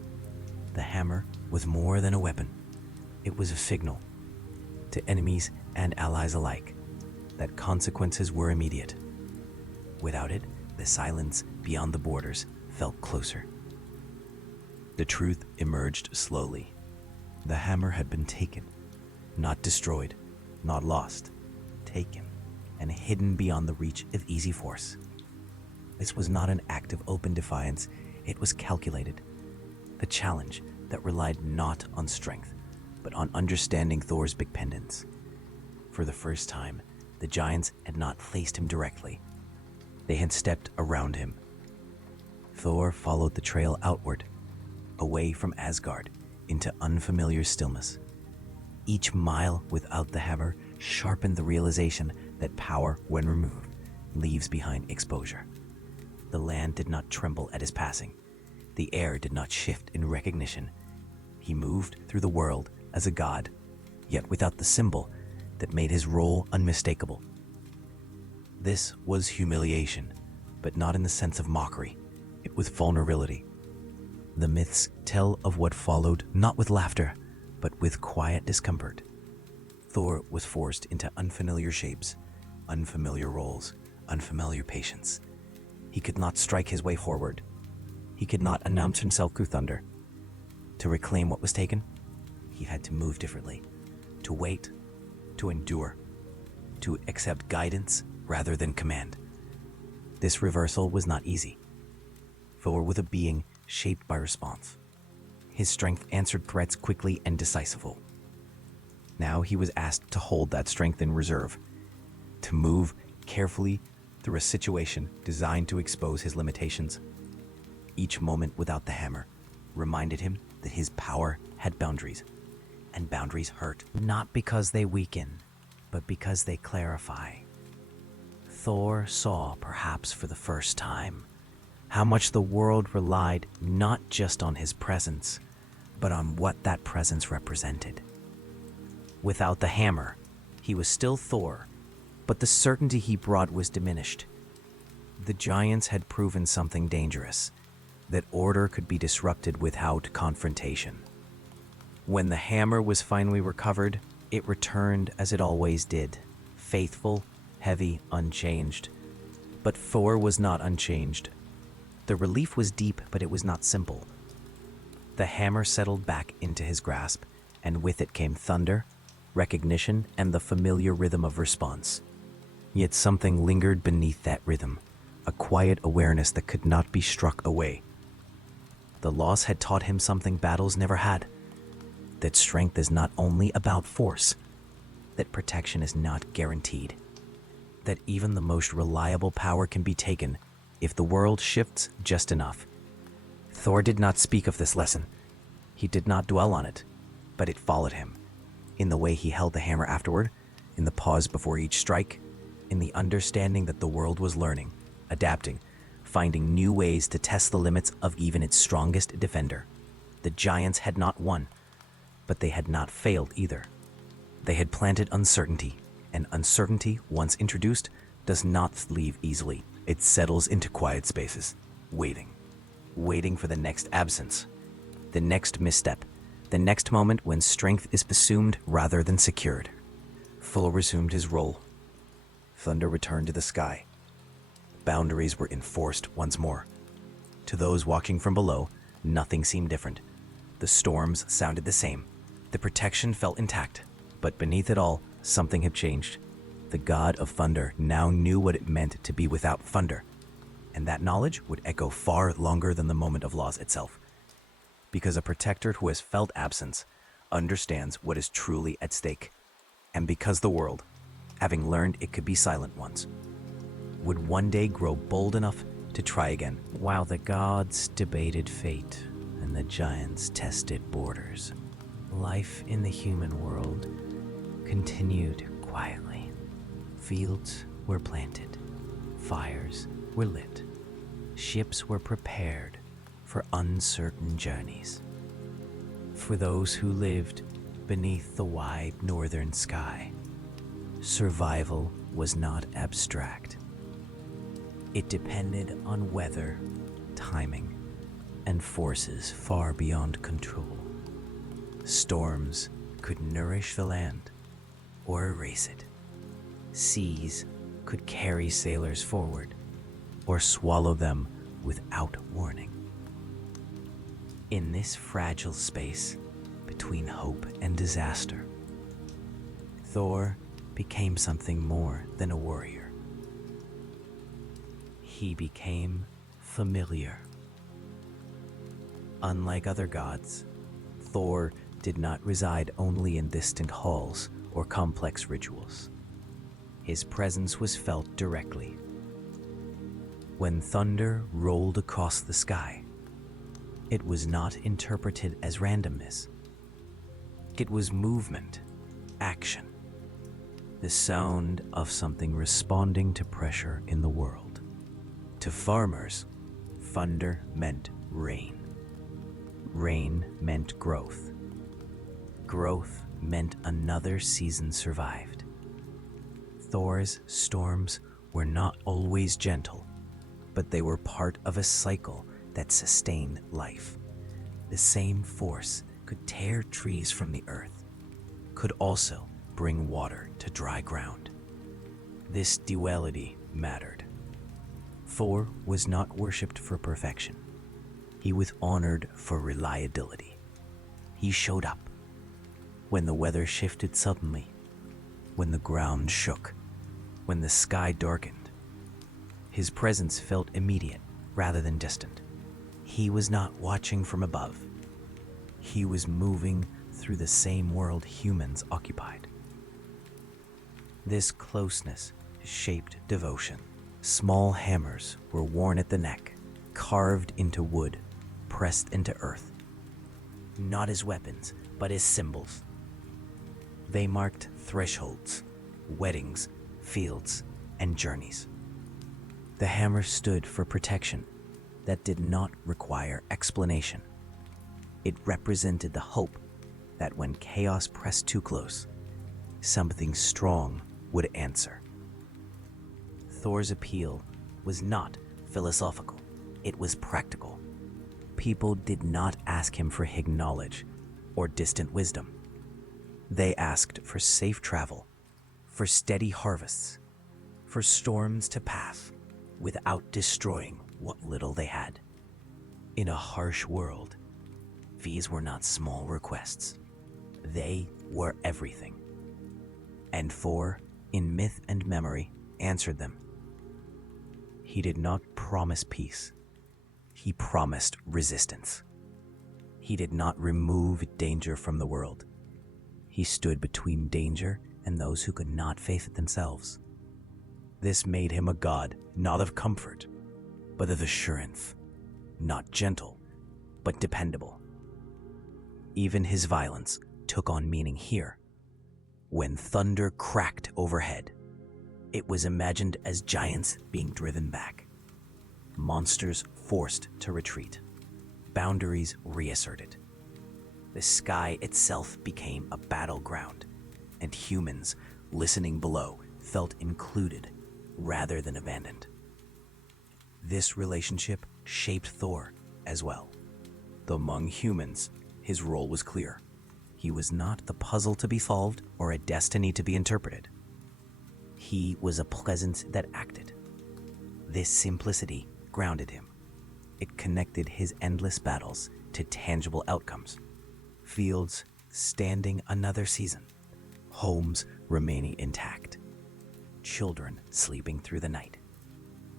The hammer was more than a weapon. It was a signal, to enemies and allies alike, that consequences were immediate. Without it, the silence beyond the borders felt closer. The truth emerged slowly. The hammer had been taken, not destroyed, not lost, taken, and hidden beyond the reach of easy force. This was not an act of open defiance, it was calculated. A challenge that relied not on strength, but on understanding Thor's big pendants. For the first time, the giants had not faced him directly. They had stepped around him. Thor followed the trail outward, away from Asgard, into unfamiliar stillness. Each mile without the hammer sharpened the realization that power, when removed, leaves behind exposure. The land did not tremble at his passing. The air did not shift in recognition. He moved through the world as a god, yet without the symbol that made his role unmistakable. This was humiliation, but not in the sense of mockery. It was vulnerability. The myths tell of what followed not with laughter, but with quiet discomfort. Thor was forced into unfamiliar shapes, unfamiliar roles, unfamiliar patience. He could not strike his way forward. He could not announce himself through thunder. To reclaim what was taken, he had to move differently, to wait, to endure, to accept guidance rather than command. This reversal was not easy. Thor was a being shaped by response. His strength answered threats quickly and decisively. Now he was asked to hold that strength in reserve, to move carefully through a situation designed to expose his limitations. Each moment without the hammer reminded him that his power had boundaries, and boundaries hurt, not because they weaken, but because they clarify. Thor saw, perhaps for the first time, how much the world relied not just on his presence, but on what that presence represented. Without the hammer, he was still Thor, but the certainty he brought was diminished. The giants had proven something dangerous, that order could be disrupted without confrontation. When the hammer was finally recovered, it returned as it always did, faithful, heavy, unchanged. But Thor was not unchanged. The relief was deep, but it was not simple. The hammer settled back into his grasp, and with it came thunder, recognition, and the familiar rhythm of response. Yet something lingered beneath that rhythm, a quiet awareness that could not be struck away. The loss had taught him something battles never had, that strength is not only about force, that protection is not guaranteed, that even the most reliable power can be taken if the world shifts just enough. Thor did not speak of this lesson. He did not dwell on it, but it followed him, in the way he held the hammer afterward, in the pause before each strike, in the understanding that the world was learning, adapting, finding new ways to test the limits of even its strongest defender. The giants had not won, but they had not failed either. They had planted uncertainty, and uncertainty, once introduced, does not leave easily. It settles into quiet spaces, waiting for the next absence, the next misstep, the next moment when strength is assumed rather than secured. Thor resumed his role. Thunder returned to the sky. Boundaries were enforced once more. To those watching from below, nothing seemed different. The storms sounded the same. The protection felt intact, but beneath it all, something had changed. The god of thunder now knew what it meant to be without thunder, and that knowledge would echo far longer than the moment of loss itself. Because a protector who has felt absence understands what is truly at stake, and because the world, having learned it could be silent once, would one day grow bold enough to try again. While the gods debated fate and the giants tested borders, life in the human world continued quietly. Fields were planted, fires were lit, ships were prepared for uncertain journeys. For those who lived beneath the wide northern sky, survival was not abstract. It depended on weather, timing, and forces far beyond control. Storms could nourish the land or erase it. Seas could carry sailors forward or swallow them without warning. In this fragile space between hope and disaster, Thor became something more than a warrior. He became familiar. Unlike other gods, Thor did not reside only in distant halls or complex rituals. His presence was felt directly. When thunder rolled across the sky, it was not interpreted as randomness. It was movement, action, the sound of something responding to pressure in the world. To farmers, thunder meant rain. Rain meant growth. Growth meant another season survived. Thor's storms were not always gentle, but they were part of a cycle that sustained life. The same force could tear trees from the earth, could also bring water to dry ground. This duality mattered. Thor was not worshipped for perfection. He was honored for reliability. He showed up when the weather shifted suddenly, when the ground shook, when the sky darkened. His presence felt immediate rather than distant. He was not watching from above. He was moving through the same world humans occupied. This closeness shaped devotion. Small hammers were worn at the neck, carved into wood, pressed into earth. Not as weapons, but as symbols. They marked thresholds, weddings, fields, and journeys. The hammer stood for protection, that did not require explanation. It represented the hope that when chaos pressed too close, something strong would answer. Thor's appeal was not philosophical, it was practical. People did not ask him for hidden knowledge or distant wisdom. They asked for safe travel, for steady harvests, for storms to pass without destroying what little they had. In a harsh world, these were not small requests. They were everything. And Thor, in myth and memory, answered them. He did not promise peace. He promised resistance. He did not remove danger from the world. He stood between danger and those who could not face it themselves. This made him a god, not of comfort, but of assurance, not gentle, but dependable. Even his violence took on meaning here. When thunder cracked overhead, it was imagined as giants being driven back, monsters forced to retreat, boundaries reasserted. The sky itself became a battleground, and humans listening below felt included rather than abandoned. This relationship shaped Thor as well. Though among humans, his role was clear. He was not the puzzle to be solved or a destiny to be interpreted. He was a presence that acted. This simplicity grounded him. It connected his endless battles to tangible outcomes. Fields standing another season, homes remaining intact, children sleeping through the night.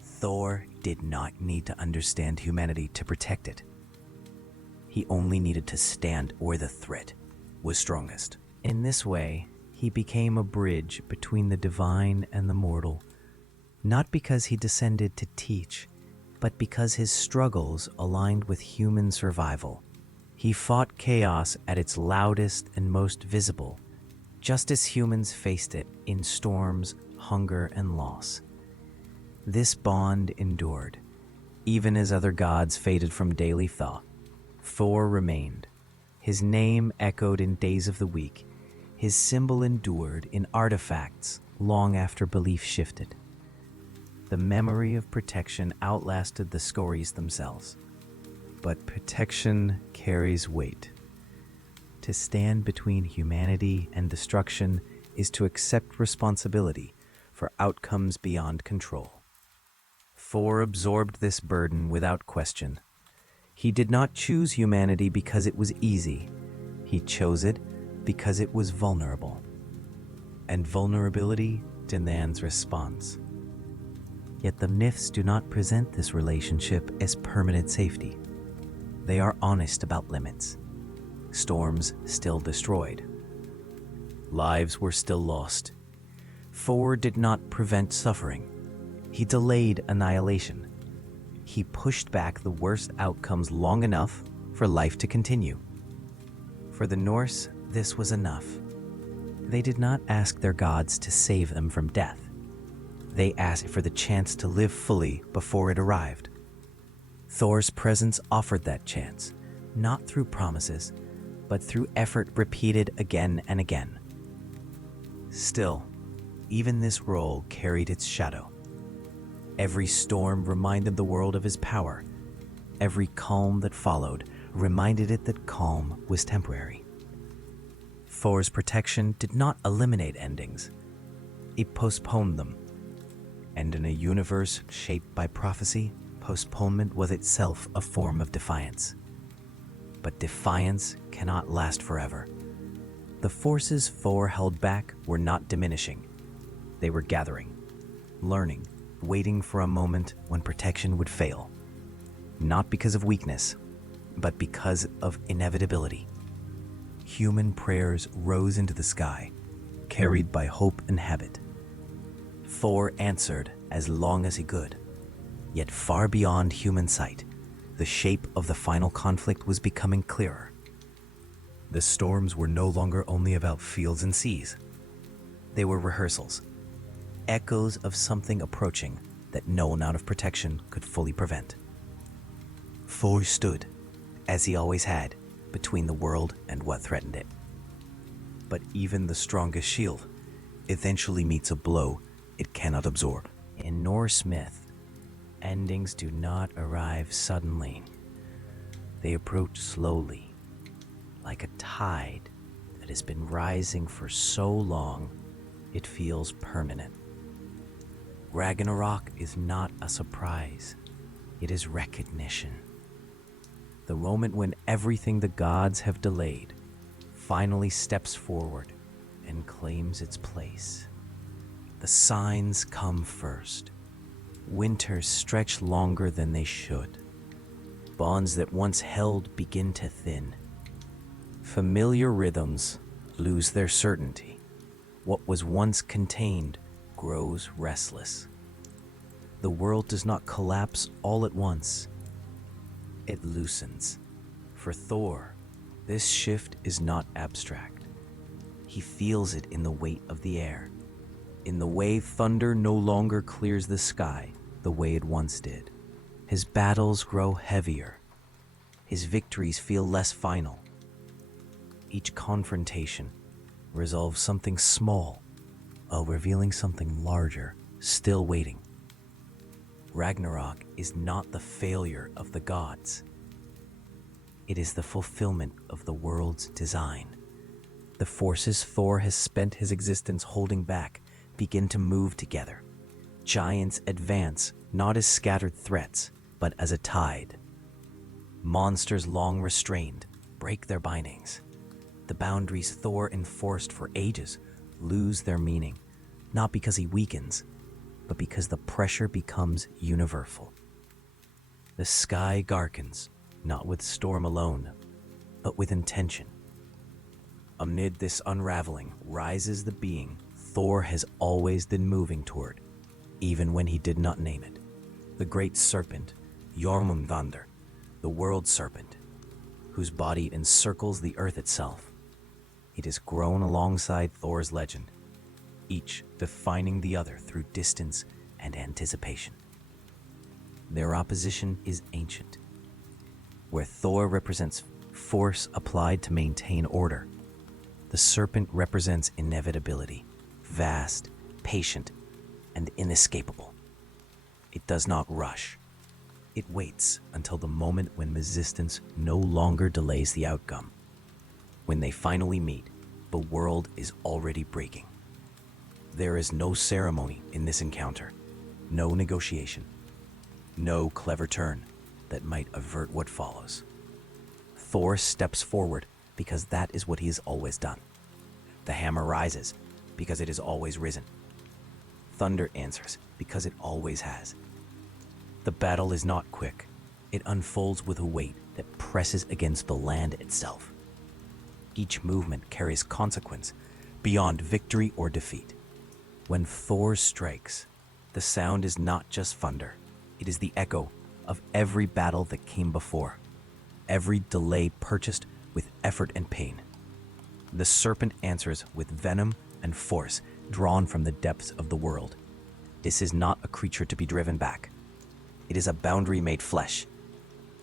Thor did not need to understand humanity to protect it. He only needed to stand where the threat was strongest. In this way, he became a bridge between the divine and the mortal, not because he descended to teach, but because his struggles aligned with human survival. He fought chaos at its loudest and most visible, just as humans faced it in storms, hunger, and loss. This bond endured, even as other gods faded from daily thought. Thor remained. His name echoed in days of the week. His symbol endured in artifacts long after belief shifted. The memory of protection outlasted the stories themselves. But protection carries weight. To stand between humanity and destruction is to accept responsibility for outcomes beyond control. Thor absorbed this burden without question. He did not choose humanity because it was easy. He chose it because it was vulnerable. And vulnerability demands response. Yet the myths do not present this relationship as permanent safety. They are honest about limits. Storms still destroyed. Lives were still lost. Thor did not prevent suffering. He delayed annihilation. He pushed back the worst outcomes long enough for life to continue. For the Norse, this was enough. They did not ask their gods to save them from death. They asked for the chance to live fully before it arrived. Thor's presence offered that chance, not through promises, but through effort repeated again and again. Still, even this role carried its shadow. Every storm reminded the world of his power. Every calm that followed reminded it that calm was temporary. Thor's protection did not eliminate endings. It postponed them. And in a universe shaped by prophecy, postponement was itself a form of defiance. But defiance cannot last forever. The forces Thor held back were not diminishing. They were gathering, learning, waiting for a moment when protection would fail. Not because of weakness, but because of inevitability. Human prayers rose into the sky, carried by hope and habit. Thor answered as long as he could. Yet far beyond human sight, the shape of the final conflict was becoming clearer. The storms were no longer only about fields and seas. They were rehearsals, echoes of something approaching that no amount of protection could fully prevent. Thor stood, as he always had, between the world and what threatened it. But even the strongest shield eventually meets a blow it cannot absorb. In Norse myth, endings do not arrive suddenly. They approach slowly, like a tide that has been rising for so long it feels permanent. Ragnarok is not a surprise, it is recognition. The moment when everything the gods have delayed finally steps forward and claims its place. The signs come first. Winters stretch longer than they should. Bonds that once held begin to thin. Familiar rhythms lose their certainty. What was once contained grows restless. The world does not collapse all at once. It loosens. For Thor, this shift is not abstract. He feels it in the weight of the air, in the way thunder no longer clears the sky the way it once did. His battles grow heavier. His victories feel less final. Each confrontation resolves something small while revealing something larger still waiting. Ragnarok is not the failure of the gods. It is the fulfillment of the world's design. The forces Thor has spent his existence holding back begin to move together. Giants advance not as scattered threats, but as a tide. Monsters long restrained break their bindings. The boundaries Thor enforced for ages lose their meaning, not because he weakens, but because the pressure becomes universal. The sky darkens, not with storm alone, but with intention. Amid this unraveling rises the being Thor has always been moving toward, even when he did not name it. The great serpent, Jormungandr, the world serpent, whose body encircles the earth itself. It has grown alongside Thor's legend, each defining the other through distance and anticipation. Their opposition is ancient, where Thor represents force applied to maintain order. The serpent represents inevitability, vast, patient, and inescapable. It does not rush. It waits until the moment when resistance no longer delays the outcome. When they finally meet, the world is already breaking. There is no ceremony in this encounter, no negotiation, no clever turn that might avert what follows. Thor steps forward because that is what he has always done. The hammer rises because it has always risen. Thunder answers because it always has. The battle is not quick. It unfolds with a weight that presses against the land itself. Each movement carries consequence beyond victory or defeat. When Thor strikes, the sound is not just thunder. It is the echo of every battle that came before, every delay purchased with effort and pain. The serpent answers with venom and force drawn from the depths of the world. This is not a creature to be driven back. It is a boundary made flesh,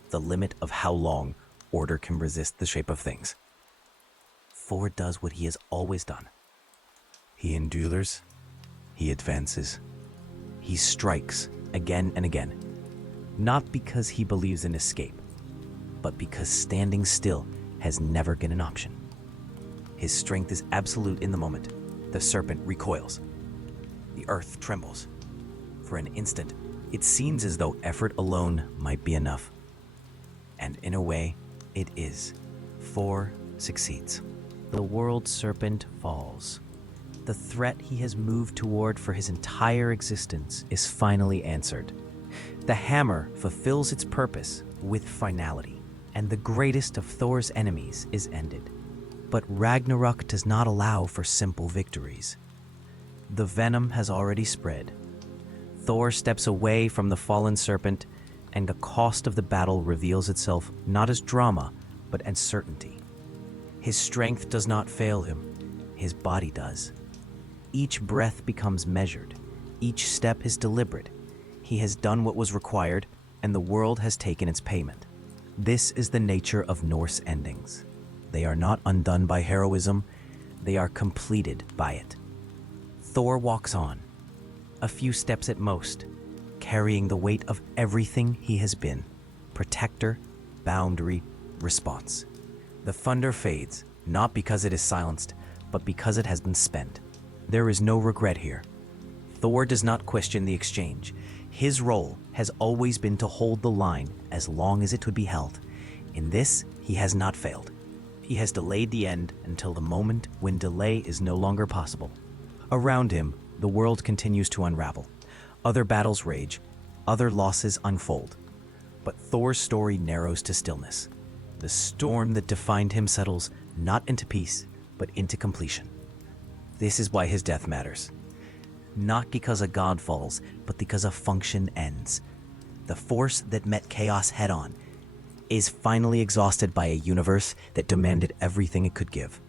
the limit of how long order can resist the shape of things. Thor does what he has always done. He endures, he advances, he strikes again and again, not because he believes in escape, but because standing still has never been an option. His strength is absolute in the moment. The serpent recoils. The earth trembles. For an instant, it seems as though effort alone might be enough. And in a way, it is. Thor succeeds. The world serpent falls. The threat he has moved toward for his entire existence is finally answered. The hammer fulfills its purpose with finality, and the greatest of Thor's enemies is ended. But Ragnarok does not allow for simple victories. The venom has already spread. Thor steps away from the fallen serpent, and the cost of the battle reveals itself not as drama, but as certainty. His strength does not fail him. His body does. Each breath becomes measured. Each step is deliberate. He has done what was required, and the world has taken its payment. This is the nature of Norse endings. They are not undone by heroism, they are completed by it. Thor walks on, a few steps at most, carrying the weight of everything he has been: protector, boundary, response. The thunder fades, not because it is silenced, but because it has been spent. There is no regret here. Thor does not question the exchange. His role has always been to hold the line as long as it would be held. In this, he has not failed. He has delayed the end until the moment when delay is no longer possible. Around him, the world continues to unravel. Other battles rage, other losses unfold. But Thor's story narrows to stillness. The storm that defined him settles not into peace, but into completion. This is why his death matters. Not because a god falls, but because a function ends. The force that met chaos head-on is finally exhausted by a universe that demanded everything it could give.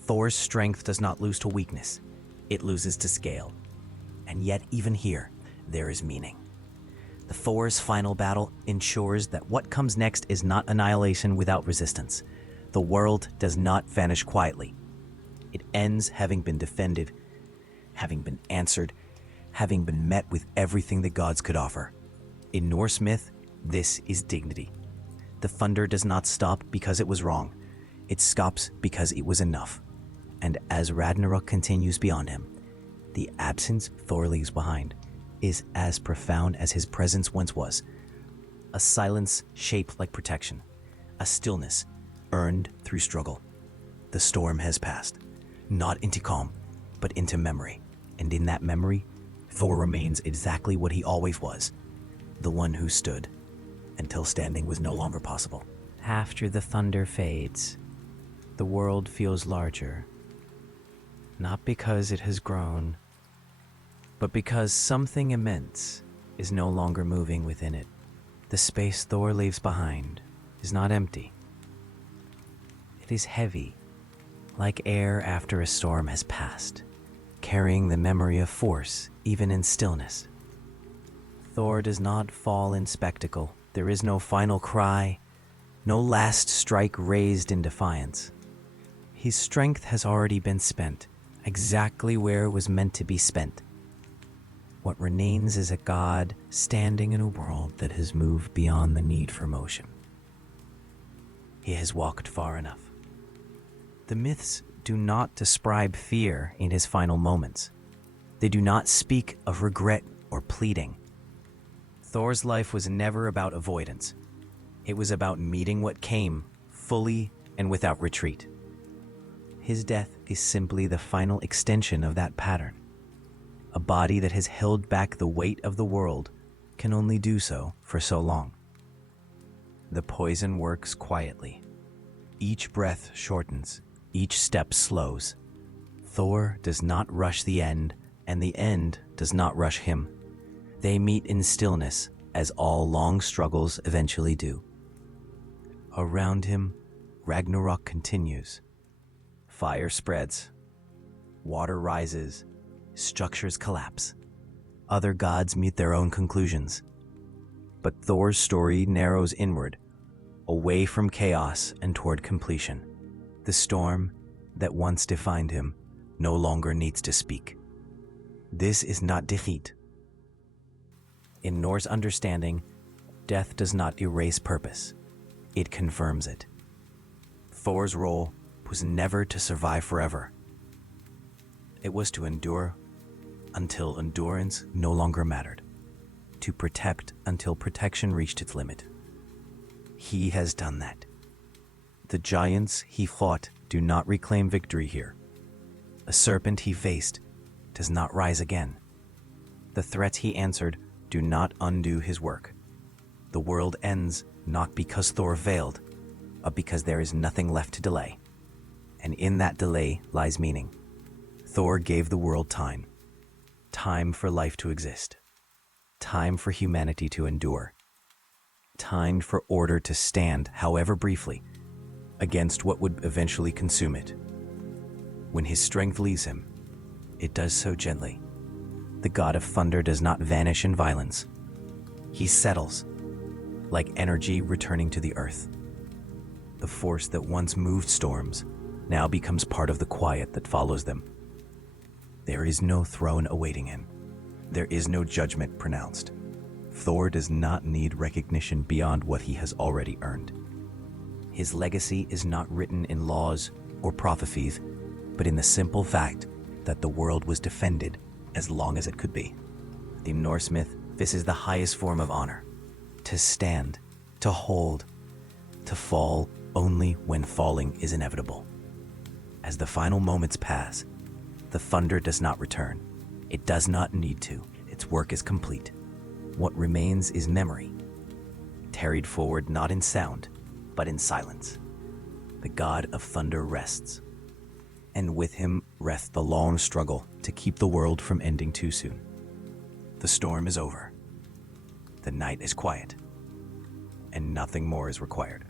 Thor's strength does not lose to weakness. It loses to scale. And yet, even here, there is meaning. The Thor's final battle ensures that what comes next is not annihilation without resistance. The world does not vanish quietly. It ends having been defended, having been answered, having been met with everything the gods could offer. In Norse myth, this is dignity. The thunder does not stop because it was wrong. It stops because it was enough. And as Ragnarok continues beyond him, the absence Thor leaves behind is as profound as his presence once was. A silence shaped like protection, a stillness earned through struggle. The storm has passed, not into calm, but into memory. And in that memory, Thor remains exactly what he always was, the one who stood until standing was no longer possible. After the thunder fades, the world feels larger, not because it has grown, but because something immense is no longer moving within it. The space Thor leaves behind is not empty. It is heavy, like air after a storm has passed, carrying the memory of force even in stillness. Thor does not fall in spectacle. There is no final cry, no last strike raised in defiance. His strength has already been spent, exactly where it was meant to be spent. What remains is a god standing in a world that has moved beyond the need for motion. He has walked far enough. The myths do not describe fear in his final moments. They do not speak of regret or pleading. Thor's life was never about avoidance. It was about meeting what came, fully and without retreat. His death is simply the final extension of that pattern. A body that has held back the weight of the world can only do so for so long. The poison works quietly. Each breath shortens, each step slows. Thor does not rush the end, and the end does not rush him. They meet in stillness, as all long struggles eventually do. Around him, Ragnarok continues. Fire spreads. Water rises. Structures collapse. Other gods meet their own conclusions. But Thor's story narrows inward, away from chaos and toward completion. The storm that once defined him no longer needs to speak. This is not defeat. In Norse understanding, death does not erase purpose. It confirms it. Thor's role was never to survive forever. It was to endure until endurance no longer mattered, to protect until protection reached its limit. He has done that. The giants he fought do not reclaim victory here. A serpent he faced does not rise again. The threats he answered do not undo his work. The world ends not because Thor failed, but because there is nothing left to delay. And in that delay lies meaning. Thor gave the world time. Time for life to exist. Time for humanity to endure. Time for order to stand, however briefly, against what would eventually consume it. When his strength leaves him, it does so gently. The god of thunder does not vanish in violence. He settles, like energy returning to the earth. The force that once moved storms now becomes part of the quiet that follows them. There is no throne awaiting him. There is no judgment pronounced. Thor does not need recognition beyond what he has already earned. His legacy is not written in laws or prophecies, but in the simple fact that the world was defended as long as it could be. In Norse myth, this is the highest form of honor. To stand, to hold, to fall only when falling is inevitable. As the final moments pass, the thunder does not return. It does not need to. Its work is complete. What remains is memory, carried forward not in sound, but in silence. The god of thunder rests, and with him rests the long struggle to keep the world from ending too soon. The storm is over. The night is quiet, and nothing more is required.